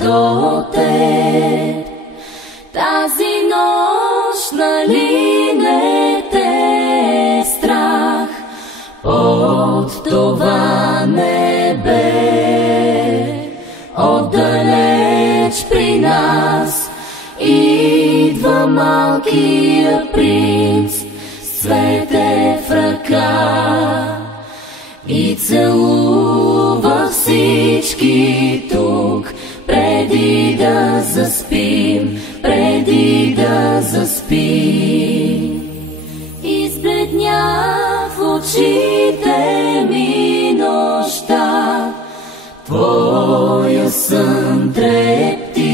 до теб. Тази нощ нали не те е страх от това небе, отдалеч при нас идва малкия принц с цвете в ръка и целува всички тук, преди да заспим, преди да заспим. Избледня в очите ми нощта, твоя сън трепти.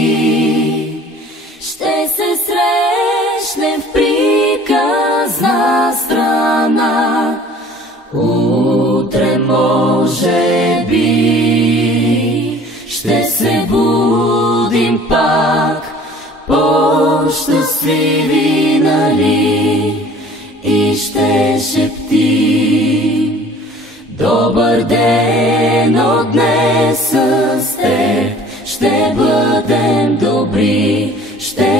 Ще се срещнем в приказна страна, утре може би ще се будим пак по-щастливи, нали, и ще шептим: добър ден, от днес с теб ще бъдем добри, ще